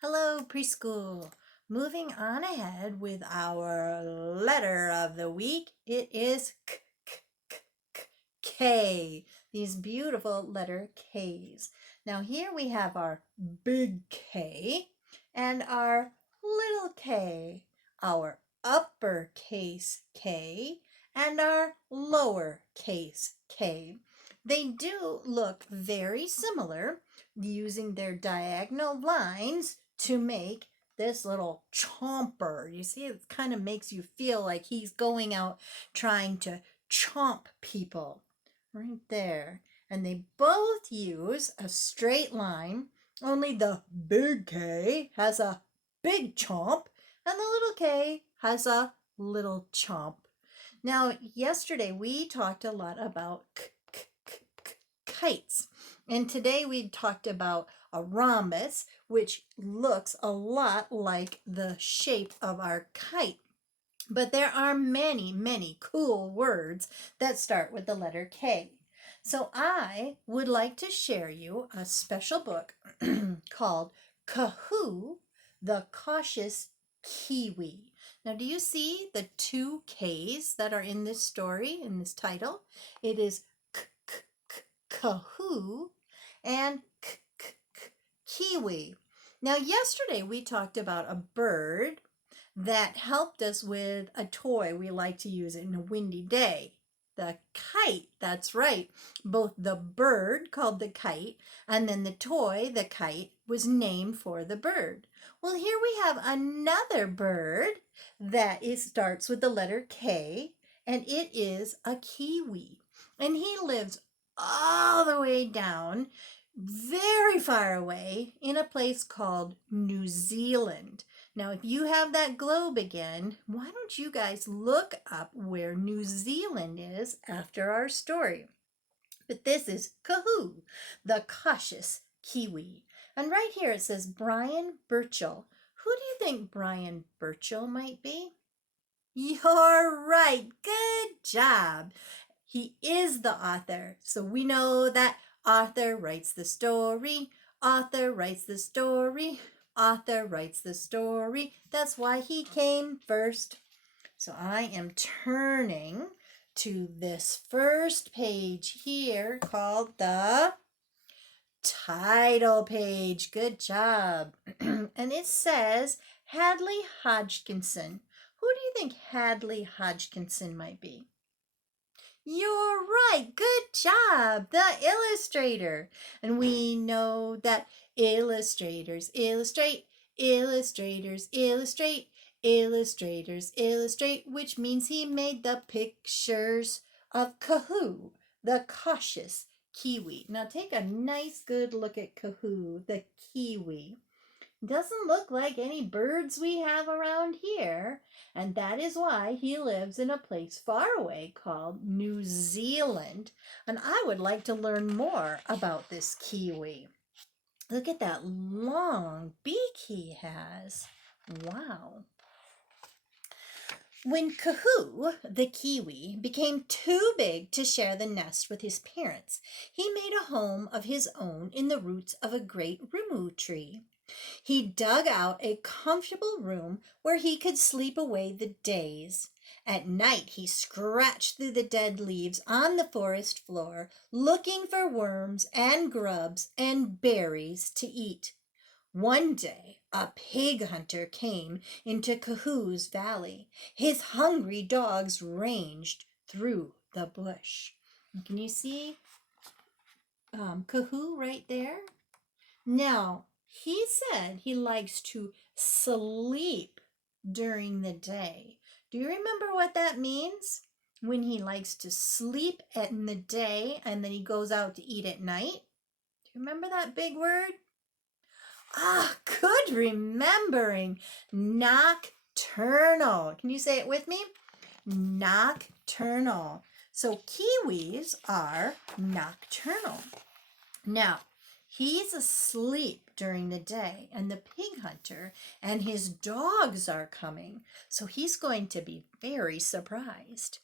Hello, preschool. Moving on ahead with our letter of the week. It is K. These beautiful letter K's. Now here we have our big K and our little k, our uppercase K and our lowercase k. They do look very similar, using their diagonal lines to make this little chomper. You see, it kind of makes you feel like he's going out trying to chomp people right there. And they both use a straight line, only the big K has a big chomp and the little k has a little chomp. Now, yesterday we talked a lot about kites. And today we talked about a rhombus, which looks a lot like the shape of our kite. But there are many, many cool words that start with the letter K. So I would like to share you a special book called Kahoo, the Cautious Kiwi. Now, do you see the two K's that are in this story, in this title? It is Kahoo and Kiwi. Now, yesterday we talked about a bird that helped us with a toy we like to use in a windy day. The kite, that's right. Both the bird, called the kite, and then the toy, the kite, was named for the bird. Well, here we have another bird that starts with the letter K, and it is a kiwi. And he lives all the way down, very far away, in a place called New Zealand. Now, if you have that globe again, why don't you guys look up where New Zealand is after our story? But this is Kahoo, the cautious kiwi. And right here it says Brian Burchell. Who do you think Brian Burchell might be? You're right. Good job. He is the author. So we know that author writes the story. Author writes the story. Author writes the story. That's why he came first. So I am turning to this first page here called the title page. Good job. And it says Hadley Hodgkinson. Who do you think Hadley Hodgkinson might be? You're right. Good job. The illustrator. And we know that illustrators illustrate, illustrators illustrate, illustrators illustrate, which means he made the pictures of Kahoo, the cautious kiwi. Now take a nice good look at Kahoo, the kiwi. Doesn't look like any birds we have around here, and that is why he lives in a place far away called New Zealand. And I would like to learn more about this kiwi. Look at that long beak he has. Wow. When Kahoo, the kiwi, became too big to share the nest with his parents, he made a home of his own in the roots of a great rimu tree. He dug out a comfortable room where he could sleep away the days. At night he scratched through the dead leaves on the forest floor, looking for worms and grubs and berries to eat. One day a pig hunter came into Kahoo's valley. His hungry dogs ranged through the bush. Can you see Kahoo right there? Now, he said he likes to sleep during the day. Do you remember what that means? When he likes to sleep in the day and then he goes out to eat at night? Do you remember that big word? Ah, good remembering. Nocturnal. Can you say it with me? Nocturnal. So kiwis are nocturnal. Now, he's asleep during the day, and the pig hunter and his dogs are coming, so he's going to be very surprised.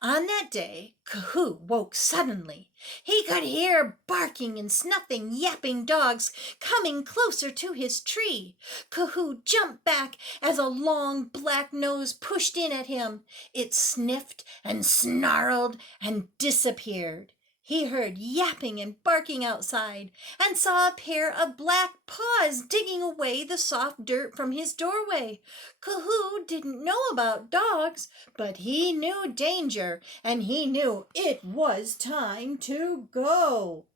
On that day, Kahoo woke suddenly. He could hear barking and snuffing, yapping dogs coming closer to his tree. Kahoo jumped back as a long black nose pushed in at him. It sniffed and snarled and disappeared. He heard yapping and barking outside and saw a pair of black paws digging away the soft dirt from his doorway. Kahoo didn't know about dogs, but he knew danger, and he knew it was time to go.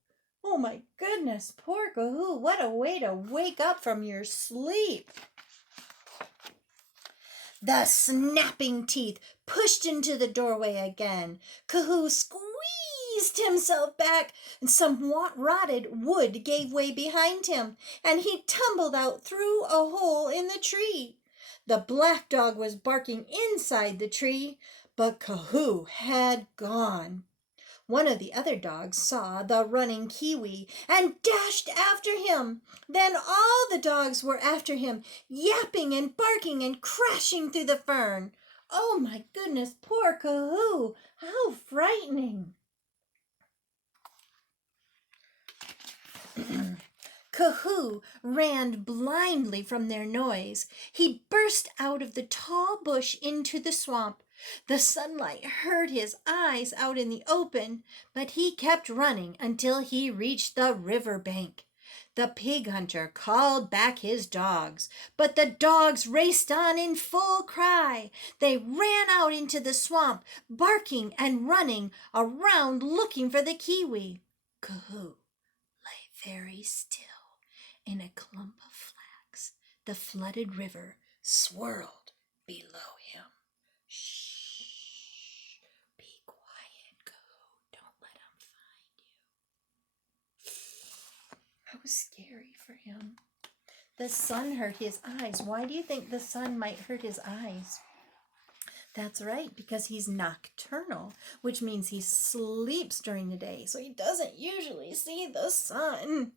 Oh my goodness, poor Kahoo, what a way to wake up from your sleep. The snapping teeth pushed into the doorway again. Kahoo squeezed himself back, and some rotted wood gave way behind him, and he tumbled out through a hole in the tree. The black dog was barking inside the tree, but Kahoo had gone. One of the other dogs saw the running Kiwi and dashed after him. Then all the dogs were after him, yapping and barking and crashing through the fern. Oh my goodness, poor Kahoo! How frightening! Kahoo ran blindly from their noise. He burst out of the tall bush into the swamp. The sunlight hurt his eyes out in the open, but he kept running until he reached the river bank. The pig hunter called back his dogs, but the dogs raced on in full cry. They ran out into the swamp, barking and running around looking for the Kiwi. Kahoo lay very still in a clump of flax. The flooded river swirled below him. Shh, be quiet, Kahoo. Don't let him find you. How scary for him. The sun hurt his eyes. Why do you think the sun might hurt his eyes? That's right, because he's nocturnal, which means he sleeps during the day, so he doesn't usually see the sun.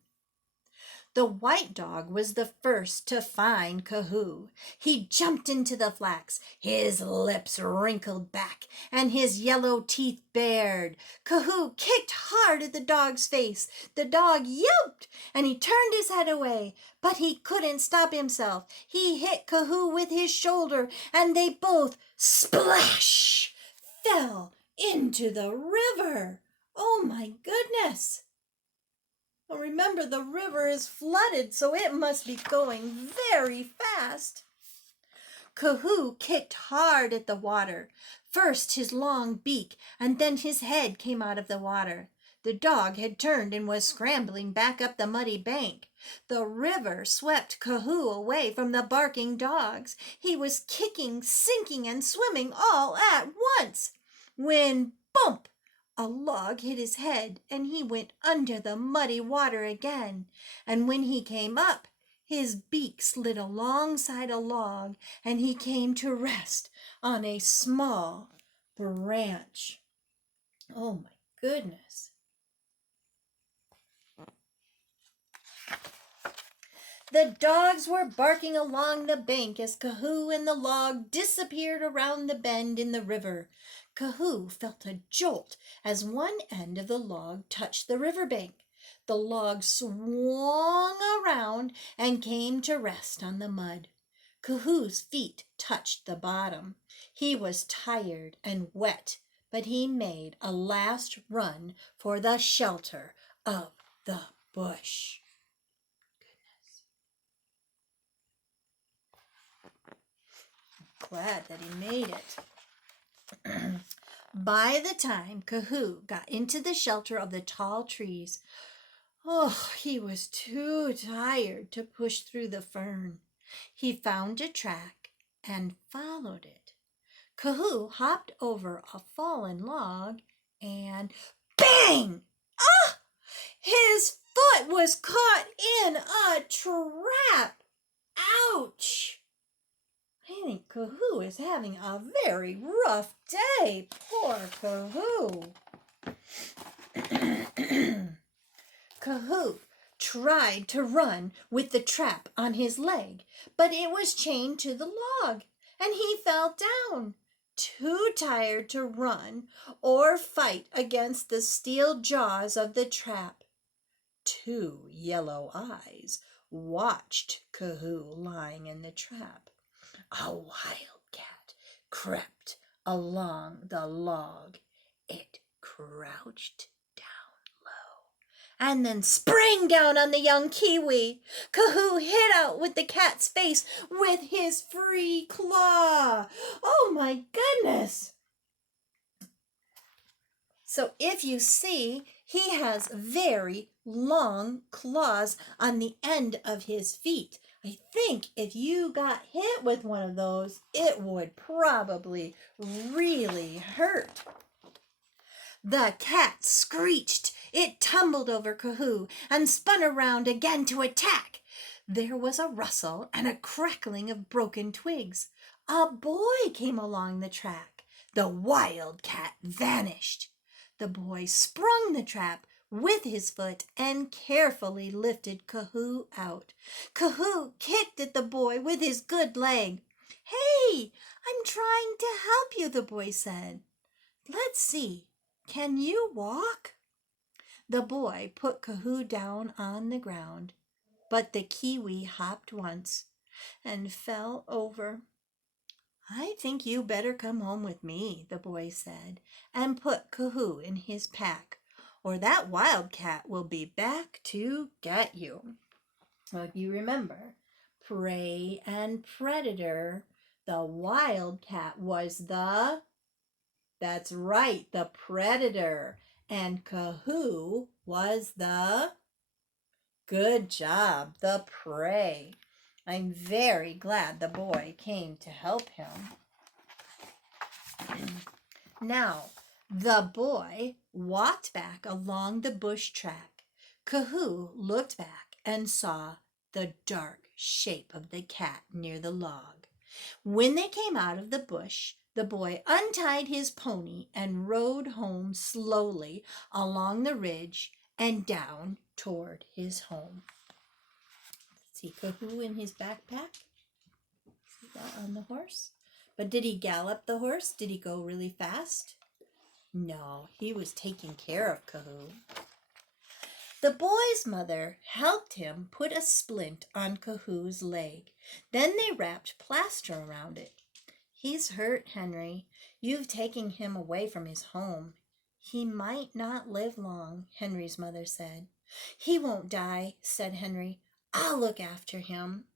The white dog was the first to find Kahoo. He jumped into the flax, his lips wrinkled back, and his yellow teeth bared. Kahoo kicked hard at the dog's face. The dog yelped, and he turned his head away, but he couldn't stop himself. He hit Kahoo with his shoulder, and they both, splash, fell into the river. Oh my goodness! Well, remember, the river is flooded, so it must be going very fast. Kahoo kicked hard at the water. First his long beak, and then his head came out of the water. The dog had turned and was scrambling back up the muddy bank. The river swept Kahoo away from the barking dogs. He was kicking, sinking, and swimming all at once, when bump! A log hit his head, and he went under the muddy water again. And when he came up, his beak slid alongside a log, and he came to rest on a small branch. Oh my goodness. The dogs were barking along the bank as Kahoo and the log disappeared around the bend in the river. Kahoo felt a jolt as one end of the log touched the riverbank. The log swung around and came to rest on the mud. Kahoo's feet touched the bottom. He was tired and wet, but he made a last run for the shelter of the bush. Glad that he made it. By the time Kahoo got into the shelter of the tall trees, he was too tired to push through the fern. He found a track and followed it. Kahoo hopped over a fallen log and bang! His foot was caught in a trap. Ouch! I think Kahoo is having a very rough day. Poor Kahoo. Kahoo tried to run with the trap on his leg, but it was chained to the log, and he fell down. too tired to run or fight against the steel jaws of the trap. Two yellow eyes watched Kahoo lying in the trap. A wildcat crept along the log. It crouched down low and then sprang down on the young kiwi. Kahoo hit out with the cat's face with his free claw. Oh my goodness! So if you see, he has very long claws on the end of his feet. I think if you got hit with one of those, it would probably really hurt. The cat screeched. It tumbled over Kahoo and spun around again to attack. There was a rustle and a crackling of broken twigs. A boy came along the track. The wildcat vanished. The boy sprung the trap with his foot and carefully lifted Kahoo out. Kahoo kicked at the boy with his good leg. "Hey, I'm trying to help you," the boy said. "Let's see. Can you walk?" The boy put Kahoo down on the ground, but the kiwi hopped once and fell over. "I think you better come home with me," the boy said, "and put Kahoo in his pack, or that wildcat will be back to get you." Well, you remember, prey and predator. The wildcat was that's right, the predator. And Kahoo was good job, the prey. I'm very glad the boy came to help him. Now, the boy walked back along the bush track. Kahoo looked back and saw the dark shape of the cat near the log. When they came out of the bush, the boy untied his pony and rode home slowly along the ridge and down toward his home. See Kahoo in his backpack? See that on the horse? But did he gallop the horse? Did he go really fast? No, he was taking care of Kahoo. The boy's mother helped him put a splint on Kahoo's leg. Then they wrapped plaster around it. "He's hurt, Henry. You've taken him away from his home. He might not live long," Henry's mother said. "He won't die," said Henry. "I'll look after him."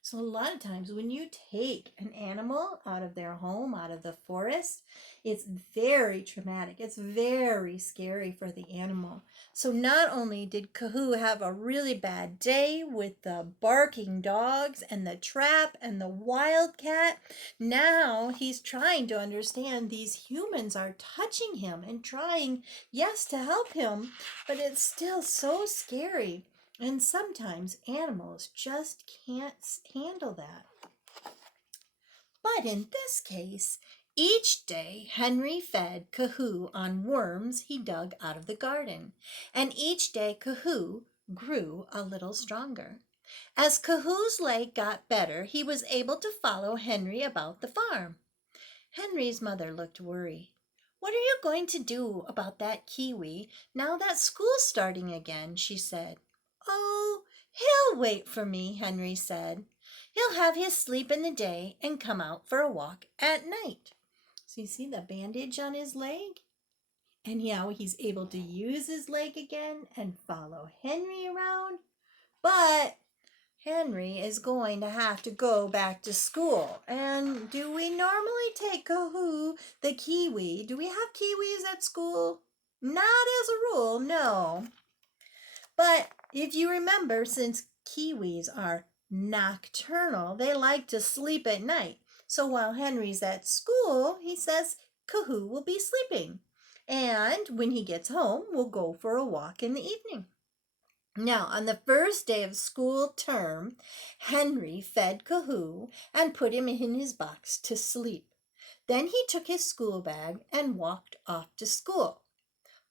So a lot of times when you take an animal out of their home, out of the forest, it's very traumatic. It's very scary for the animal. So not only did Kahoo have a really bad day with the barking dogs and the trap and the wildcat, now he's trying to understand these humans are touching him and trying, yes, to help him, but it's still so scary. And sometimes animals just can't handle that. But in this case, each day Henry fed Kahoo on worms he dug out of the garden, and each day Kahoo grew a little stronger. As Kahoo's leg got better, he was able to follow Henry about the farm. Henry's mother looked worried. "What are you going to do about that kiwi now that school's starting again?" she said. "Oh, he'll wait for me," Henry said. "He'll have his sleep in the day and come out for a walk at night." So you see the bandage on his leg? And now he's able to use his leg again and follow Henry around. But Henry is going to have to go back to school. And do we normally take Kahoo, the kiwi? Do we have kiwis at school? Not as a rule, no. But if you remember, since kiwis are nocturnal, they like to sleep at night. So while Henry's at school, he says Kahoo will be sleeping. And when he gets home, we'll go for a walk in the evening. Now, on the first day of school term, Henry fed Kahoo and put him in his box to sleep. Then he took his school bag and walked off to school.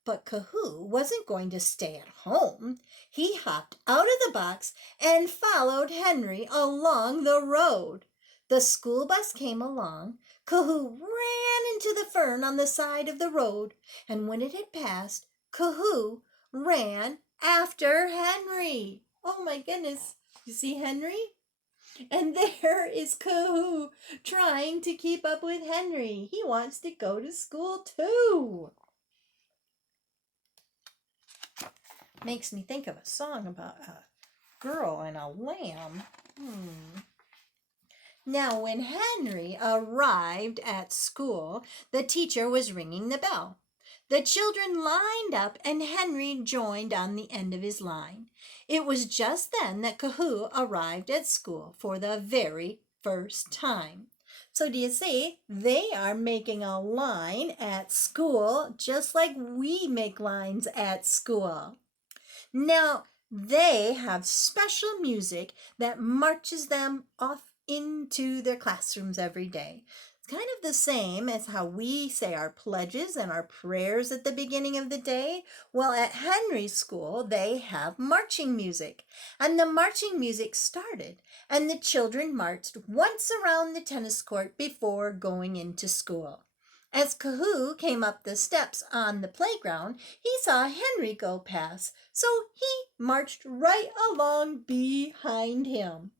But Kahoo wasn't going to stay at home. He hopped out of the box and followed Henry along the road. The school bus came along. Kahoo ran into the fern on the side of the road, and when it had passed, Kahoo ran after Henry. Oh my goodness. You see Henry? And there is Kahoo trying to keep up with Henry. He wants to go to school too. Makes me think of a song about a girl and a lamb. Now, when Henry arrived at school, the teacher was ringing the bell. The children lined up and Henry joined on the end of his line. It was just then that Kahoo arrived at school for the very first time. So do you see, they are making a line at school just like we make lines at school. Now, they have special music that marches them off into their classrooms every day. It's kind of the same as how we say our pledges and our prayers at the beginning of the day. Well, at Henry's school, they have marching music. And the marching music started, and the children marched once around the tennis court before going into school. As Kahoo came up the steps on the playground, he saw Henry go past, so he marched right along behind him.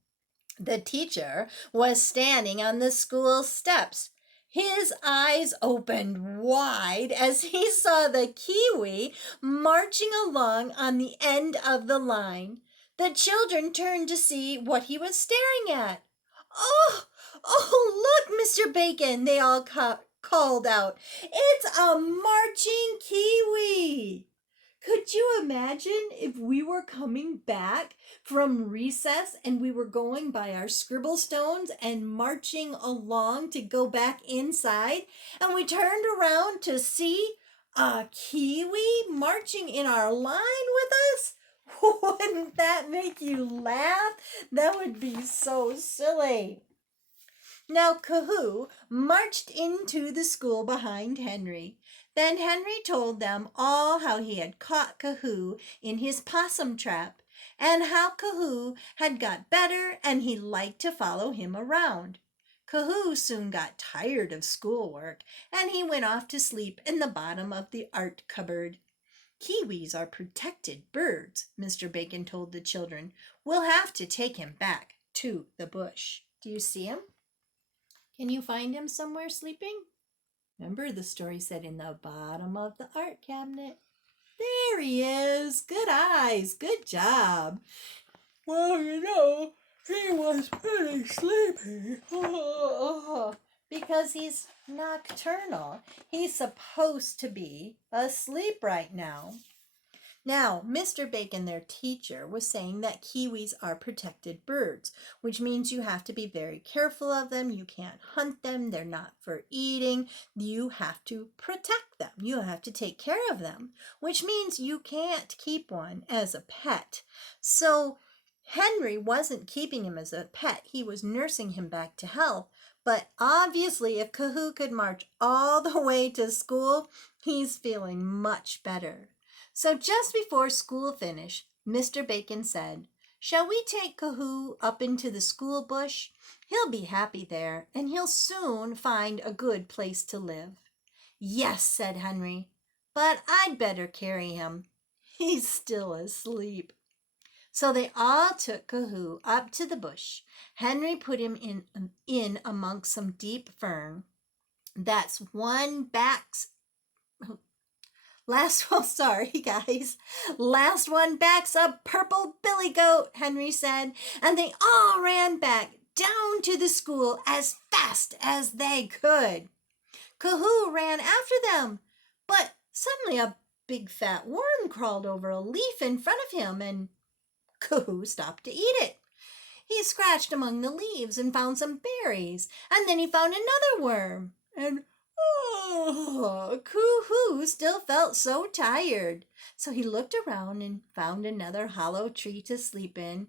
The teacher was standing on the school steps. His eyes opened wide as he saw the Kiwi marching along on the end of the line. The children turned to see what he was staring at. Oh, look, Mr. Bacon, they all called out. It's a marching Kiwi. Could you imagine if we were coming back from recess and we were going by our scribble stones and marching along to go back inside, and we turned around to see a Kiwi marching in our line with us? Wouldn't that make you laugh? That would be so silly. Now Kahoo marched into the school behind Henry. Then Henry told them all how he had caught Kahoo in his possum trap, and how Kahoo had got better and he liked to follow him around. Kahoo soon got tired of schoolwork, and he went off to sleep in the bottom of the art cupboard. Kiwis are protected birds, Mr. Bacon told the children. We'll have to take him back to the bush. Do you see him? Can you find him somewhere sleeping? Remember, the story said in the bottom of the art cabinet. There he is. Good eyes. Good job. Well, he was pretty sleepy. Because he's nocturnal. He's supposed to be asleep right now. Now, Mr. Bacon, their teacher, was saying that kiwis are protected birds, which means you have to be very careful of them. You can't hunt them. They're not for eating. You have to protect them. You have to take care of them, which means you can't keep one as a pet. So Henry wasn't keeping him as a pet. He was nursing him back to health. But obviously, if Kahoo could march all the way to school, he's feeling much better. So just before school finished, Mr. Bacon said, "Shall we take Kahoo up into the school bush? He'll be happy there, and he'll soon find a good place to live." "Yes," said Henry, "but I'd better carry him. He's still asleep." So they all took Kahoo up to the bush. Henry put him in amongst some deep fern. That's one back's Last one back's a purple billy goat, Henry said, and they all ran back down to the school as fast as they could. Kahoo ran after them, but suddenly a big fat worm crawled over a leaf in front of him, and Kahoo stopped to eat it. He scratched among the leaves and found some berries, and then he found another worm, and Kahoo still felt so tired. So he looked around and found another hollow tree to sleep in,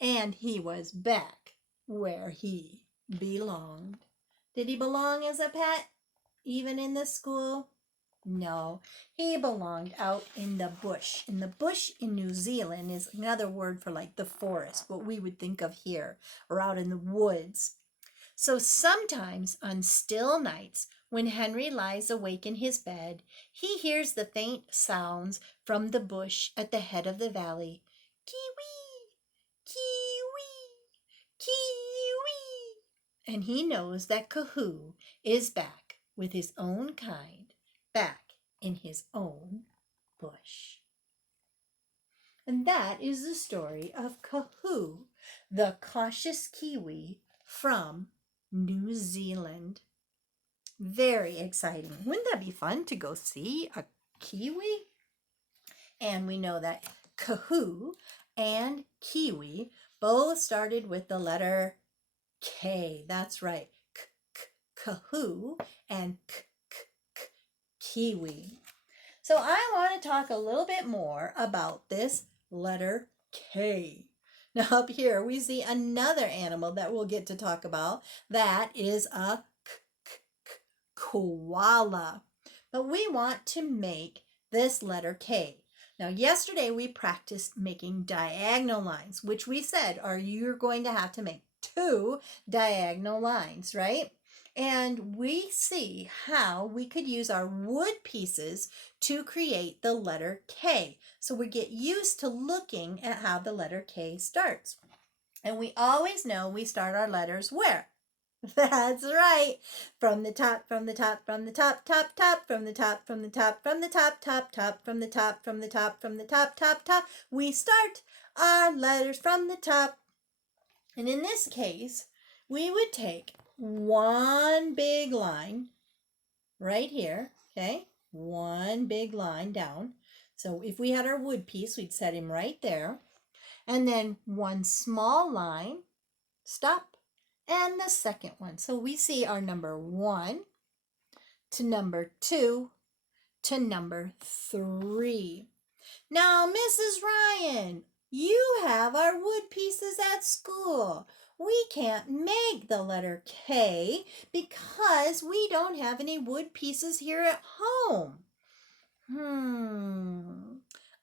and he was back where he belonged. Did he belong as a pet, even in the school? No, he belonged out in the bush. And the bush in New Zealand is another word for like the forest, what we would think of here, or out in the woods. So sometimes on still nights, when Henry lies awake in his bed, he hears the faint sounds from the bush at the head of the valley. Kiwi, kiwi, kiwi. And he knows that Kahoo is back with his own kind, back in his own bush. And that is the story of Kahoo, the cautious kiwi from New Zealand. Very exciting. Wouldn't that be fun to go see a kiwi? And we know that Kahoo and kiwi both started with the letter K. That's right. Kahoo and kiwi. So I want to talk a little bit more about this letter K. Now up here we see another animal that we'll get to talk about. That is a koala. But we want to make this letter K. Now yesterday we practiced making diagonal lines, which we said are you're going to have to make 2 diagonal lines, right? And we see how we could use our wood pieces to create the letter K. So we get used to looking at how the letter K starts. And we always know we start our letters where? That's right. From the top, from the top, from the top, top, top, from the top, from the top, from the top, top, top, from the top, from the top, from the top, top, top. We start our letters from the top. And in this case, we would take one big line right here, okay? One big line down. So if we had our wood piece, we'd set him right there. And then one small line, stop, and the second one. So we see our number 1 to number 2 to number 3. Now, Mrs. Ryan, you have our wood pieces at school. We can't make the letter K because we don't have any wood pieces here at home.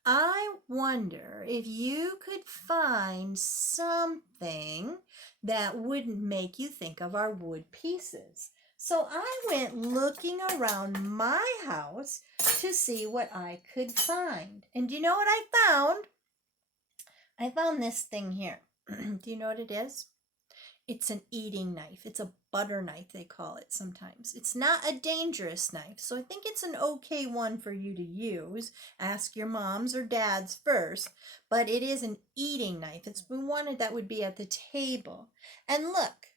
I wonder if you could find something that wouldn't make you think of our wood pieces. So I went looking around my house to see what I could find. And do you know what I found? I found this thing here. Do you know what it is? It's an eating knife. It's a butter knife, they call it sometimes. It's not a dangerous knife, so I think it's an okay one for you to use. Ask your moms or dads first, but it is an eating knife. It's been wanted that would be at the table. And look,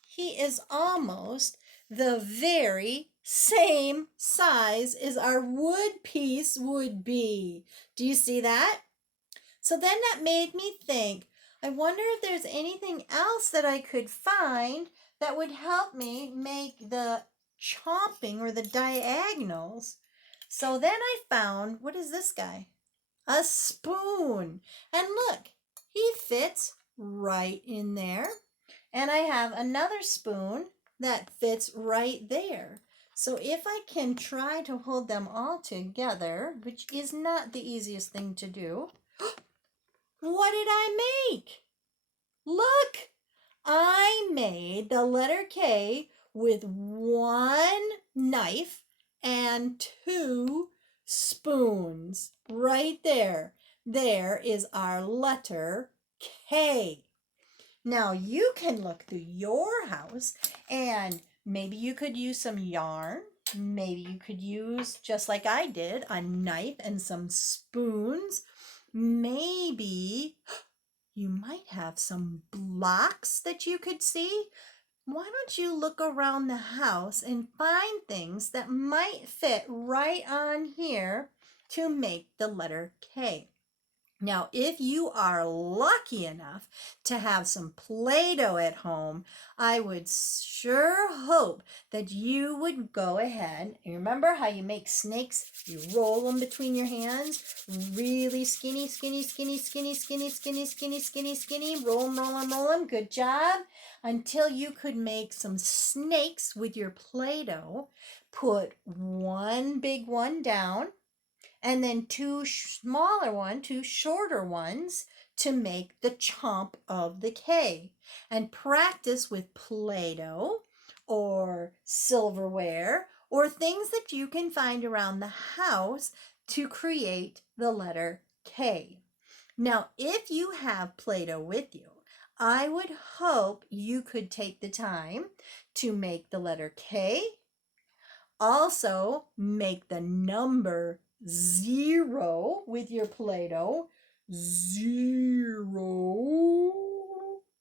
he is almost the very same size as our wood piece would be. Do you see that? So then that made me think, I wonder if there's anything else that I could find that would help me make the chomping or the diagonals. So then I found, what is this guy? A spoon. And look, he fits right in there. And I have another spoon that fits right there. So if I can try to hold them all together, which is not the easiest thing to do, what did I make? Look, I made the letter K with 1 knife and 2 spoons. Right there. There is our letter K. Now you can look through your house and maybe you could use some yarn. Maybe you could use, just like I did, a knife and some spoons. Maybe you might have some blocks that you could see. Why don't you look around the house and find things that might fit right on here to make the letter K? Now, if you are lucky enough to have some Play-Doh at home, I would sure hope that you would go ahead. You remember how you make snakes? You roll them between your hands, really skinny, skinny, skinny, skinny, skinny, skinny, skinny, skinny, skinny. Roll them, roll them, roll them. Good job. Until you could make some snakes with your Play-Doh. Put one big one down, and then 2 shorter ones to make the chomp of the K, and practice with Play-Doh or silverware or things that you can find around the house to create the letter K. Now, if you have Play-Doh with you, I would hope you could take the time to make the letter K. Also, make the number 0 with your Play-Doh. 0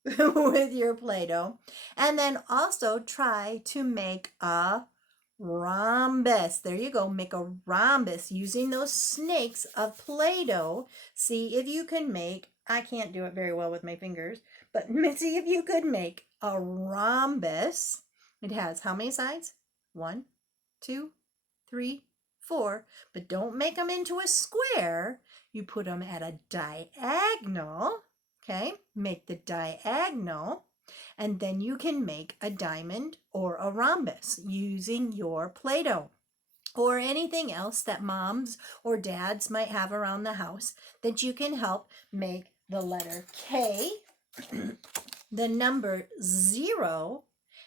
with your Play-Doh. And then also try to make a rhombus. There you go. Make a rhombus using those snakes of Play-Doh. See if you can make, I can't do it very well with my fingers, but see if you could make a rhombus. It has how many sides? 1, 2, 3, 4, but don't make them into a square. You put them at a diagonal, okay? Make the diagonal, and then you can make a diamond or a rhombus using your Play-Doh or anything else that moms or dads might have around the house that you can help make the letter K, the number 0,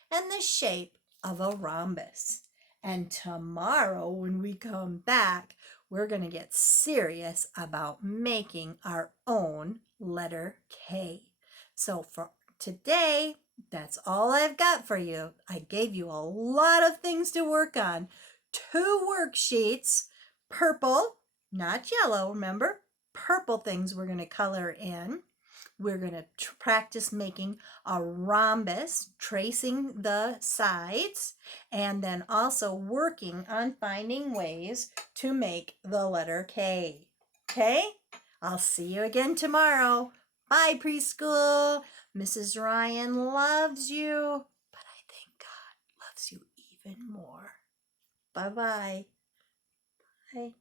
and the shape of a rhombus. And tomorrow when we come back, we're going to get serious about making our own letter K. So for today, that's all I've got for you. I gave you a lot of things to work on. 2 worksheets, purple, not yellow, remember? Purple things we're going to color in. We're going to practice making a rhombus, tracing the sides, and then also working on finding ways to make the letter K. Okay? I'll see you again tomorrow. Bye, preschool. Mrs. Ryan loves you, but I think God loves you even more. Bye-bye. Bye.